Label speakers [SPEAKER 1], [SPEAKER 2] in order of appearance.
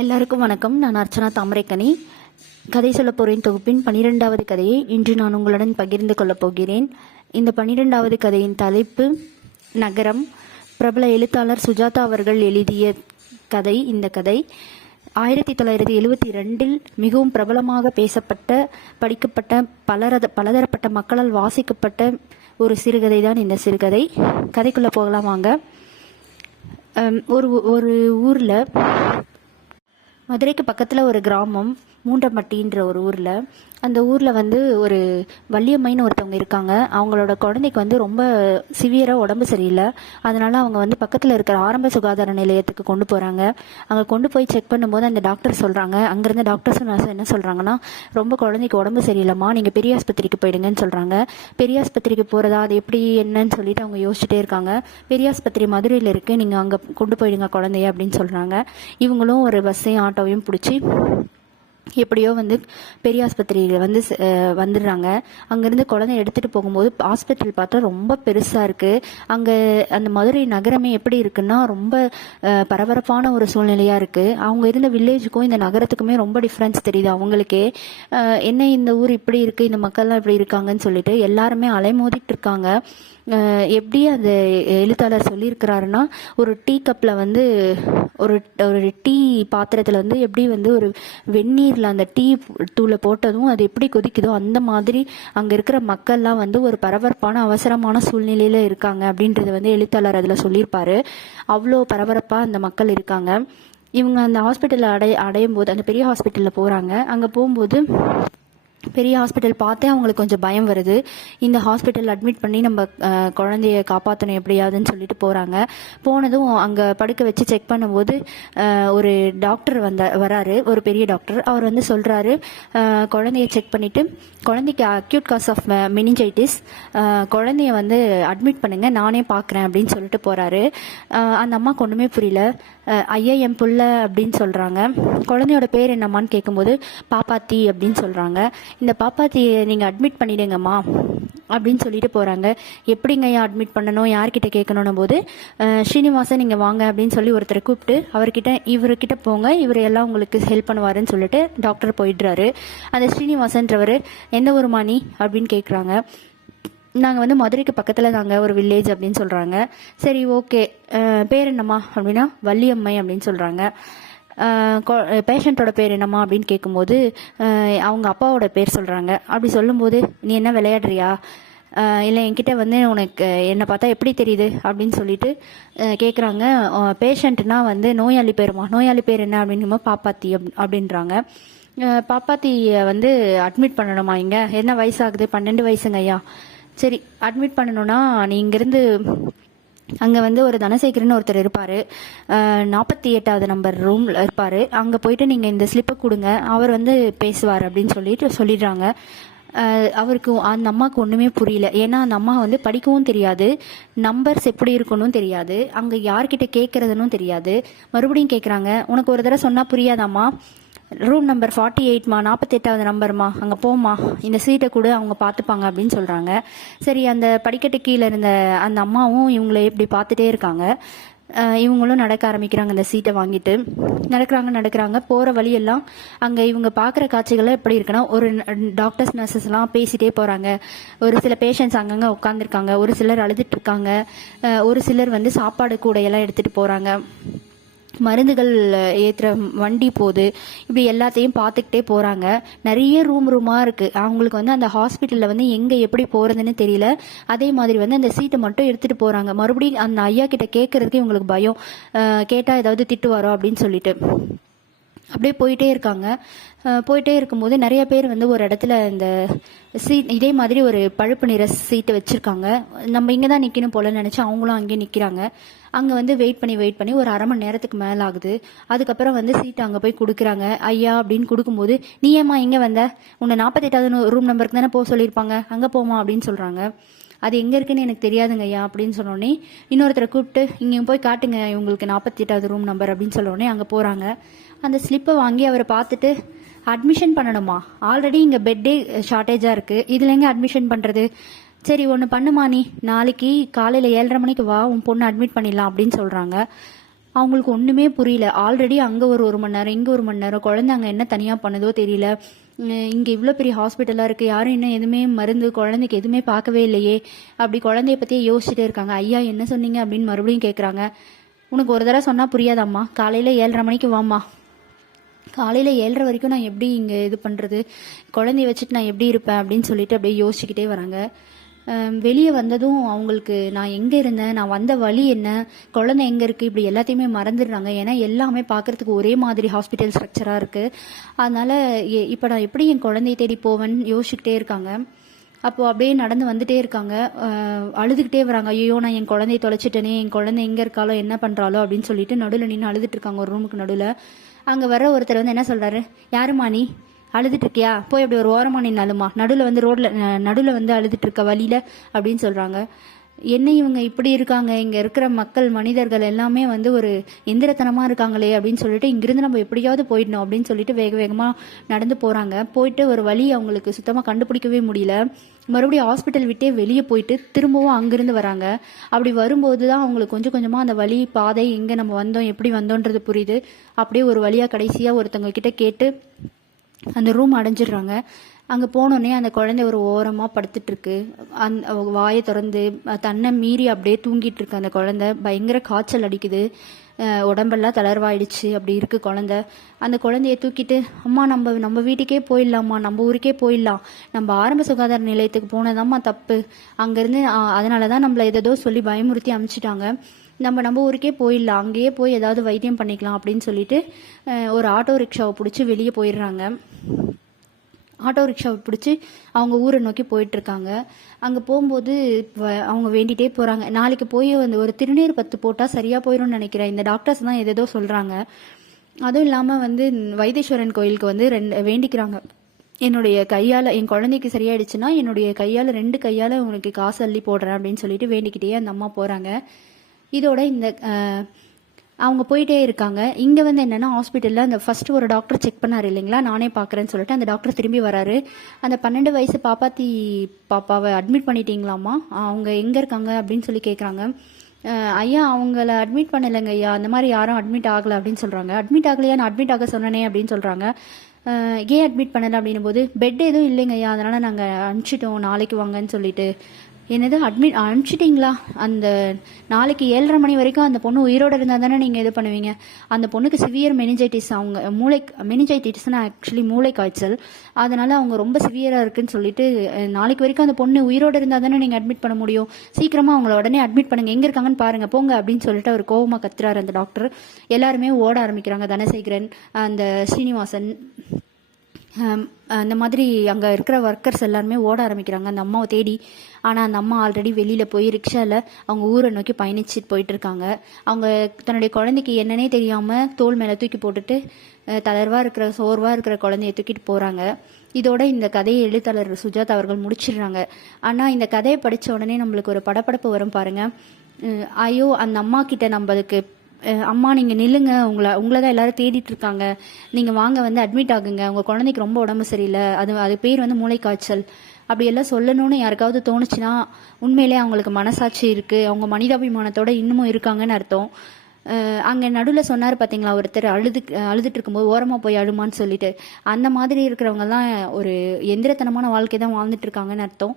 [SPEAKER 1] எல்லாருக்கும் வணக்கம். நான் அர்ச்சனா தாமரைக்கனி. கதை சொல்ல போகிறேன் தொகுப்பின் பனிரெண்டாவது கதையை இன்று நான் உங்களுடன் பகிர்ந்து கொள்ளப் போகிறேன். இந்த பனிரெண்டாவது கதையின் தலைப்பு நகரம். பிரபல எழுத்தாளர் சுஜாதா அவர்கள் எழுதிய கதை இந்த கதை. ஆயிரத்தி தொள்ளாயிரத்தி எழுவத்தி ரெண்டில் மிகவும் பிரபலமாக பேசப்பட்ட படிக்கப்பட்ட பலரத பலதரப்பட்ட மக்களால் வாசிக்கப்பட்ட ஒரு சிறுகதை தான் இந்த சிறுகதை. கதைக்குள்ளே போகலாம் வாங்க. ஒரு ஒரு ஊரில் மதுரைக்கு பக்கத்தில் ஒரு கிராமம். மூன்றம்பட்டின்ற ஒரு ஊரில். அந்த ஊரில் வந்து ஒரு வள்ளியம்மைன்னு ஒருத்தவங்க இருக்காங்க. அவங்களோட குழந்தைக்கு வந்து ரொம்ப சிவியராக உடம்பு சரியில்லை. அதனால அவங்க வந்து பக்கத்தில் இருக்கிற ஆரம்ப சுகாதார நிலையத்துக்கு கொண்டு போகிறாங்க அங்கே கொண்டு போய் செக் பண்ணும்போது அந்த டாக்டர் சொல்கிறாங்க அங்கேருந்து டாக்டர்ஸ் என்ன சொல்கிறாங்கன்னா ரொம்ப குழந்தைக்கு உடம்பு சரியில்லைம்மா. நீங்கள் பெரிய ஆஸ்பத்திரிக்கு போயிடுங்கன்னு சொல்கிறாங்க பெரிய ஆஸ்பத்திரிக்கு போகிறதா அது எப்படி என்னன்னு சொல்லிட்டு அவங்க யோசிச்சுட்டே இருக்காங்க. பெரிய ஆஸ்பத்திரி மதுரையில் இருக்குது நீங்கள் அங்கே கொண்டு போயிடுங்க குழந்தைய அப்படின்னு சொல்கிறாங்க இவங்களும் ஒரு பஸ்ஸையும் ஆட்டோவையும் பிடிச்சி எப்படியோ வந்து பெரிய ஆஸ்பத்திரியில் வந்து வந்துடுறாங்க. அங்கேருந்து குழந்தை எடுத்துகிட்டு போகும்போது ஹாஸ்பிட்டல் பார்த்தா ரொம்ப பெருசாக இருக்குது அங்கே அந்த மதுரை நகரமே எப்படி இருக்குன்னா ரொம்ப பரபரப்பான ஒரு சூழ்நிலையாக இருக்குது அவங்க இருந்த வில்லேஜுக்கும் இந்த நகரத்துக்குமே ரொம்ப டிஃப்ரென்ஸ் தெரியுது அவங்களுக்கே. என்ன இந்த ஊர் இப்படி இருக்குது இந்த மக்கள்லாம் இப்படி இருக்காங்கன்னு சொல்லிட்டு எல்லாருமே அலைமோதிட்டு இருக்காங்க எப்படி அந்த எழுத்தாளர் சொல்லியிருக்கிறாருன்னா ஒரு டீ கப்பில் வந்து ஒரு ஒரு டீ பாத்திரத்தில் வந்து எப்படி வந்து ஒரு வெந்நீர் வெந்நீரில் அந்த டீ தூளை போட்டதும் அது எப்படி கொதிக்குதோ அந்த மாதிரி அங்கே இருக்கிற மக்கள்லாம் வந்து ஒரு பரபரப்பான அவசரமான சூழ்நிலையில் இருக்காங்க அப்படின்றது வந்து எழுத்தாளர் அதில் சொல்லியிருப்பாரு. அவ்வளோ பரபரப்பாக அந்த மக்கள் இருக்காங்க. இவங்க அந்த ஹாஸ்பிட்டலில் அடைய அடையும் போது அந்த பெரிய ஹாஸ்பிட்டலில் போகிறாங்க அங்கே போகும்போது பெரிய ஹாஸ்பிட்டல் பார்த்தே அவங்களுக்கு கொஞ்சம் பயம் வருது. இந்த ஹாஸ்பிட்டல் அட்மிட் பண்ணி நம்ம குழந்தைய காப்பாற்றணும் எப்படியாதுன்னு சொல்லிட்டு போகிறாங்க போனதும் அங்கே படுக்க வச்சு செக் பண்ணும்போது ஒரு டாக்டர் வந்த வராரு. ஒரு பெரிய டாக்டர் அவர் வந்து சொல்கிறாரு குழந்தைய செக் பண்ணிவிட்டு குழந்தைக்கு அக்யூட் காஸ் ஆஃப் மெனிஞ்சைட்டிஸ் குழந்தைய வந்து அட்மிட் பண்ணுங்கள் நானே பார்க்குறேன் அப்படின்னு சொல்லிட்டு போகிறாரு அந்த அம்மா ஒன்றுமே புரியல. ஐஏஎம் ஐயா என் புள்ள அப்படின்னு சொல்கிறாங்க குழந்தையோட பேர் என்னம்மான்னு கேட்கும்போது பாப்பாத்தி அப்படின்னு சொல்கிறாங்க இந்த பாப்பாத்தியை நீங்கள் அட்மிட் பண்ணிடுங்கம்மா அப்படின்னு சொல்லிட்டு போகிறாங்க எப்படிங்கய்யா அட்மிட் பண்ணணும்? யார்கிட்ட கேட்கணும் போது ஸ்ரீனிவாசன் நீங்கள் வாங்க அப்படின்னு சொல்லி ஒருத்தரை கூப்பிட்டு அவர்கிட்ட இவர்கிட்ட போங்க இவர் எல்லாம் உங்களுக்கு ஹெல்ப் பண்ணுவாருன்னு சொல்லிட்டு டாக்டர் போயிடுறாரு. அந்த ஸ்ரீனிவாசன்றவர் எந்த ஒரு மணி அப்படின்னு கேட்குறாங்க நாங்கள் வந்து மதுரைக்கு பக்கத்தில் தாங்க ஒரு வில்லேஜ் அப்படின்னு சொல்கிறாங்க சரி ஓகே பேர் என்னம்மா? அப்படின்னா வள்ளியம்மை அப்படின்னு சொல்கிறாங்க பேஷண்ட்டோட பேர் என்னம்மா அப்படின்னு கேட்கும்போது அவங்க அப்பாவோட பேர் சொல்கிறாங்க அப்படி சொல்லும்போது நீ என்ன விளையாடுறியா? இல்லை என்கிட்ட வந்து உனக்கு என்னை பார்த்தா எப்படி தெரியுது? அப்படின்னு சொல்லிட்டு கேட்குறாங்க பேஷண்ட்னா வந்து நோயாளி பேருமா நோயாளி பேர் என்ன அப்படின்னுமோ பாப்பாத்தி அப் அப்படின்றாங்க. பாப்பாத்தியை வந்து அட்மிட் பண்ணணுமா இங்கே? என்ன வயசாகுது? பன்னெண்டு வயசுங்க ஐயா சரி அட்மிட் பண்ணணும்னா நீ இங்கேருந்து அங்கே வந்து ஒரு தனசேகரன் ஒருத்தர் இருப்பார். நாற்பத்தி எட்டாவது நம்பர் ரூமில் இருப்பார். அங்கே போயிட்டு நீங்கள் இந்த ஸ்லிப்பை கொடுங்க. அவர் வந்து பேசுவார் அப்படின்னு சொல்லிட்டு சொல்லிடுறாங்க. அவருக்கு அந்த அம்மாவுக்கு ஒன்றுமே புரியல. ஏன்னா அந்த அம்மா வந்து படிக்கவும் தெரியாது. நம்பர்ஸ் எப்படி இருக்கணும் தெரியாது. அங்கே யார்கிட்ட கேட்குறதுன்னு தெரியாது. மறுபடியும் கேட்குறாங்க உனக்கு ஒரு தடவை சொன்னால் புரியாதாம்மா? ரூம் நம்பர் ஃபார்ட்டி எயிட்மா நாற்பத்தெட்டாவது நம்பர்மா அங்கே போமா இந்த சீட்டை கூட அவங்க பார்த்துப்பாங்க அப்படின்னு சொல்கிறாங்க சரி அந்த படிக்கட்டு கீழே இருந்த அந்த அம்மாவும் இவங்களை இப்படி பார்த்துட்டே இருக்காங்க. இவங்களும் நடக்க ஆரம்பிக்கிறாங்க அந்த சீட்டை வாங்கிட்டு. நடக்கிறாங்க நடக்கிறாங்க. போகிற வழியெல்லாம் அங்கே இவங்க பார்க்குற காட்சிகளை எப்படி இருக்குன்னா ஒரு டாக்டர்ஸ் நர்சஸ்லாம் பேசிகிட்டே போகிறாங்க ஒரு சில பேஷண்ட்ஸ் அங்கங்கே உட்காந்துருக்காங்க ஒரு சிலர் அழுதுட்டு இருக்காங்க. ஒரு சிலர் வந்து சாப்பாடு கூடையெல்லாம் எடுத்துகிட்டு போகிறாங்க மருந்துகள் ஏற்றுற வண்டி போகுது இப்படி எல்லாத்தையும் பார்த்துக்கிட்டே போகிறாங்க நிறைய ரூம் ரூமாக இருக்குது அவங்களுக்கு வந்து அந்த ஹாஸ்பிட்டலில் வந்து எங்கே எப்படி போகிறதுன்னு தெரியல. அதே மாதிரி வந்து அந்த சீட்டை மட்டும் எடுத்துகிட்டு போகிறாங்க மறுபடியும் அந்த ஐயா கிட்ட கேட்குறதுக்கு இவங்களுக்கு பயம். கேட்டால் ஏதாவது திட்டுவாரோ அப்படின்னு சொல்லிட்டு. அப்படியே போயிட்டே இருக்காங்க. போயிட்டே இருக்கும்போது நிறைய பேர் வந்து ஒரு இடத்துல இந்த சீட் இதே மாதிரி ஒரு பழுப்பு நிற சீட்டை வச்சுருக்காங்க. நம்ம இங்கே தான் நிற்கணும் போல நினச்சி அவங்களும் அங்கேயே நிற்கிறாங்க அங்கே வந்து வெயிட் பண்ணி வெயிட் பண்ணி ஒரு அரை மணி நேரத்துக்கு மேலே ஆகுது. அதுக்கப்புறம் வந்து சீட்டை அங்கே போய் கொடுக்குறாங்க. ஐயா அப்படின்னு கொடுக்கும்போது நீ ஏம்மா இங்கே வந்த? உன்னை நாற்பத்தெட்டாவது ரூம் நம்பருக்கு தானே போக சொல்லியிருப்பாங்க. அங்கே போமா அப்படின்னு சொல்கிறாங்க அது எங்கே இருக்குன்னு எனக்கு தெரியாதுங்க ஐயா அப்படின்னு சொன்னோடனே இன்னொருத்தரை கூப்பிட்டு இங்கே போய் காட்டுங்க இவங்களுக்கு நாற்பத்தி எட்டாவது ரூம் நம்பர் அப்படின்னு சொன்னோடனே அங்கே போகிறாங்க அந்த ஸ்லிப்பை வாங்கி அவரை பார்த்துட்டு அட்மிஷன் பண்ணணுமா? ஆல்ரெடி இங்கே பெட்டே ஷார்ட்டேஜாக இருக்குது இதில் எங்கே அட்மிஷன் பண்ணுறது சரி ஒன்று பண்ணுமா நீ? நாளைக்கு காலையில் ஏழரை மணிக்கு வா உன் பொண்ணு அட்மிட் பண்ணிடலாம் அப்படின்னு சொல்கிறாங்க அவங்களுக்கு ஒன்றுமே புரியல. ஆல்ரெடி அங்கே ஒரு ஒரு மணி நேரம் இங்கே ஒரு மணி நேரம் குழந்தை அங்கே என்ன தனியாக பண்ணுதோ தெரியல. இங்கே இவ்வளோ பெரிய ஹாஸ்பிட்டலாக இருக்குது யாரும் இன்னும் எதுவுமே மருந்து குழந்தைக்கு எதுவுமே பார்க்கவே இல்லையே. அப்படி குழந்தைய பற்றியே யோசிச்சுட்டே இருக்காங்க. ஐயா என்ன சொன்னீங்க? அப்படின்னு மறுபடியும் கேட்குறாங்க உனக்கு ஒரு தடவை சொன்னால் புரியாதாம்மா. காலையில் ஏழரை மணிக்கு வாம்மா. காலையில் ஏழரை வரைக்கும் நான் எப்படி இங்கே இது பண்ணுறது குழந்தைய வச்சுட்டு நான் எப்படி இருப்பேன்? அப்படின்னு சொல்லிட்டு அப்படியே யோசிச்சுக்கிட்டே வராங்க. வெளியே வந்ததும் அவங்களுக்கு நான் எங்கே இருந்தேன்? நான் வந்த வழி என்ன? குழந்தை எங்கே இருக்குது இப்படி எல்லாத்தையுமே மறந்துடுறாங்க. ஏன்னா எல்லாமே பார்க்குறதுக்கு ஒரே மாதிரி ஹாஸ்பிட்டல் ஸ்ட்ரக்சராக இருக்குது அதனால் இப்போ நான் எப்படி என் குழந்தைய தேடி போவேன்னு யோசிச்சுக்கிட்டே இருக்காங்க. அப்போது அப்படியே நடந்து வந்துட்டே இருக்காங்க. அழுதுகிட்டே வராங்க. ஐயோ நான் என் குழந்தைய தொலைச்சிட்டேனே. என் குழந்தை எங்கே இருக்காலோ என்ன பண்ணுறாளோ அப்படின்னு சொல்லிட்டு நடுவில் நின்று அழுதுட்டு இருக்காங்க. ஒரு ரூமுக்கு நடுவில். அங்கே வர ஒருத்தர் வந்து என்ன சொல்கிறாரு யாருமா நீ? அழுதுட்டு இருக்கியா போய் அப்படி ஒரு ஓரமாக நின்னாலுமா? நடுவில் வந்து ரோட்டில் நடுவில் வந்து அழுதுட்டு இருக்க வழியில் அப்படின்னு சொல்கிறாங்க என்ன இவங்க இப்படி இருக்காங்க? இங்கே இருக்கிற மக்கள் மனிதர்கள் எல்லாமே வந்து ஒரு எந்திரத்தனமாக இருக்காங்களே அப்படின்னு சொல்லிட்டு இங்கிருந்து நம்ம எப்படியாவது போயிடணும் அப்படின்னு சொல்லிட்டு வேக வேகமாக நடந்து போகிறாங்க போயிட்டு ஒரு வழி அவங்களுக்கு சுத்தமாக கண்டுபிடிக்கவே முடியல. மறுபடியும் ஹாஸ்பிட்டல் விட்டே வெளியே போயிட்டு திரும்பவும் அங்கிருந்து வராங்க. அப்படி வரும்போது தான் அவங்களுக்கு கொஞ்சம் கொஞ்சமாக அந்த வழி பாதை எங்கே நம்ம வந்தோம் எப்படி வந்தோன்றது புரியுது. அப்படியே ஒரு வழியாக கடைசியாக ஒருத்தவங்க கிட்ட கேட்டு அந்த ரூம் அடைஞ்சிடுறாங்க. அங்கே போனோடனே அந்த குழந்தை ஒரு ஓரமாக படுத்துட்ருக்கு அந் வாயை திறந்து தன்னை மீறி அப்படியே தூங்கிட்டு இருக்கு அந்த குழந்தை. பயங்கர காய்ச்சல் அடிக்குது. உடம்பெல்லாம் தளர்வாயிடுச்சு. அப்படி இருக்குது குழந்த. அந்த குழந்தைய தூக்கிட்டு அம்மா நம்ம நம்ம வீட்டுக்கே போயிடலாம்மா. நம்ம ஊருக்கே போயிடலாம். நம்ம ஆரம்ப சுகாதார நிலையத்துக்கு போனதாம்மா தப்பு. அங்கேருந்து அதனால தான் நம்மளை எதோ சொல்லி பயமுறுத்தி அமுச்சிட்டாங்க. நம்ம நம்ம ஊருக்கே போயிடலாம். அங்கேயே போய் ஏதாவது வைத்தியம் பண்ணிக்கலாம் அப்படின்னு சொல்லிட்டு ஒரு ஆட்டோ ரிக்ஷாவை பிடிச்சி வெளியே போயிடுறாங்க. ஆட்டோ ரிக்ஷாவை பிடிச்சி அவங்க ஊரை நோக்கி போயிட்டுருக்காங்க. அங்கே போகும்போது வ- அவங்க வேண்டிகிட்டே போகிறாங்க நாளைக்கு போய் அந்த ஒரு திருநீர் பத்து போட்டால் சரியாக போயிடும்னு நினைக்கிறேன். இந்த டாக்டர்ஸ் தான் எதேதோ சொல்கிறாங்க அதுவும் இல்லாமல் வந்து வைத்தீஸ்வரன் கோயிலுக்கு வந்து ரெண்டு வேண்டிக்கிறாங்க. என்னுடைய கையால் என் குழந்தைக்கு சரியாயிடுச்சுன்னா என்னுடைய கையால் ரெண்டு கையால் உங்களுக்கு காசு அள்ளி போடுறேன் அப்படின்னு சொல்லிட்டு வேண்டிக்கிட்டே அந்த அம்மா போகிறாங்க இதோட இந்த அவங்க போயிட்டே இருக்காங்க. இங்கே வந்து என்னென்னா ஹாஸ்பிட்டலில் அந்த ஃபஸ்ட்டு ஒரு டாக்டர் செக் பண்ணார் இல்லைங்களா? நானே பார்க்குறேன்னு சொல்லிட்டு அந்த டாக்டர் திரும்பி வராரு. அந்த பன்னெண்டு வயசு பாப்பாத்தி பாப்பாவை அட்மிட் பண்ணிட்டீங்களாமா அவங்க எங்கே இருக்காங்க? அப்படின்னு சொல்லி கேட்குறாங்க ஐயா அவங்கள அட்மிட் பண்ணலைங்க ஐயா. அந்த மாதிரி யாரும் அட்மிட் ஆகலை அப்படின்னு சொல்கிறாங்க அட்மிட் ஆகலையா நான் அட்மிட் ஆக சொன்னனே அப்படின்னு சொல்கிறாங்க ஏன் அட்மிட் பண்ணலை அப்படின்னும் போது பெட் எதுவும் இல்லைங்க ஐயா. அதனால் நாங்கள் அனுப்பிச்சிட்டோம். நாளைக்கு வாங்கன்னு சொல்லிட்டு. என்னது அட்மிட் அனுப்பிச்சிட்டிங்களா? அந்த நாளைக்கு ஏழரை மணி வரைக்கும் அந்த பொண்ணு உயிரோடு இருந்தால் தானே நீங்கள் இது பண்ணுவீங்க. அந்த பொண்ணுக்கு சிவியர் மெனிஞ்சைட்டிஸ் அவங்க மூளை மெனிஞ்சைட்டிஸ்னா ஆக்சுவலி மூளை காய்ச்சல். அதனால் அவங்க ரொம்ப சிவியராக இருக்குன்னு சொல்லிட்டு நாளைக்கு வரைக்கும் அந்த பொண்ணு உயிரோடு இருந்தால் தானே நீங்கள் அட்மிட் பண்ண முடியும். சீக்கிரமாக அவங்கள உடனே அட்மிட் பண்ணுங்கள் எங்கே இருக்காங்கன்னு பாருங்கள் போங்க அப்படின்னு சொல்லிட்டு அவர் கோவமாக கத்துறாரு அந்த டாக்டர் எல்லாருமே ஓட ஆரம்பிக்கிறாங்க. தனசேகரன் அந்த ஸ்ரீனிவாசன் அந்த மாதிரி அங்கே இருக்கிற ஒர்க்கர்ஸ் எல்லாருமே ஓட ஆரம்பிக்கிறாங்க. அந்த அம்மாவை தேடி. ஆனால் அந்த அம்மா ஆல்ரெடி வெளியில் போய் ரிக்ஷாவில் அவங்க ஊரை நோக்கி பயணிச்சுட்டு போயிட்டு இருக்காங்க அவங்க தன்னுடைய குழந்தைக்கு என்னன்னே தெரியாமல் தோல் மேலே தூக்கி போட்டுட்டு தளர்வாக இருக்கிற சோர்வாக இருக்கிற குழந்தைய தூக்கிட்டு போகிறாங்க இதோட இந்த கதையை எழுத்தாளர் சுஜாத் அவர்கள் முடிச்சிடுறாங்க. ஆனால் இந்த கதையை படித்த உடனே நம்மளுக்கு ஒரு படப்படப்பு வரும் பாருங்கள் ஐயோ அந்த அம்மா கிட்ட நம்மளுக்கு அம்மா நீங்கள் நில்லுங்க. உங்களை உங்களை தான் எல்லாரும் தேடிட்டு இருக்காங்க. நீங்கள் வாங்க வந்து அட்மிட் ஆகுங்க. உங்கள் குழந்தைக்கு ரொம்ப உடம்பு சரியில்லை. அது அது பேர் வந்து மூளைக்காய்ச்சல். அப்படி எல்லாம் சொல்லணும்னு யாருக்காவது தோணுச்சுன்னா உண்மையிலே அவங்களுக்கு மனசாட்சி இருக்குது அவங்க மனிதாபிமானத்தோட இன்னமும் இருக்காங்கன்னு அர்த்தம். அங்கே நடுவில் சொன்னார் பார்த்தீங்களா ஒருத்தர் அழுது அழுதுட்டு இருக்கும்போது ஓரமாக போய் அழுமான்னு சொல்லிட்டு. அந்த மாதிரி இருக்கிறவங்கலாம் ஒரு எந்திரத்தனமான வாழ்க்கை தான் வாழ்ந்துட்டு இருக்காங்கன்னு அர்த்தம்.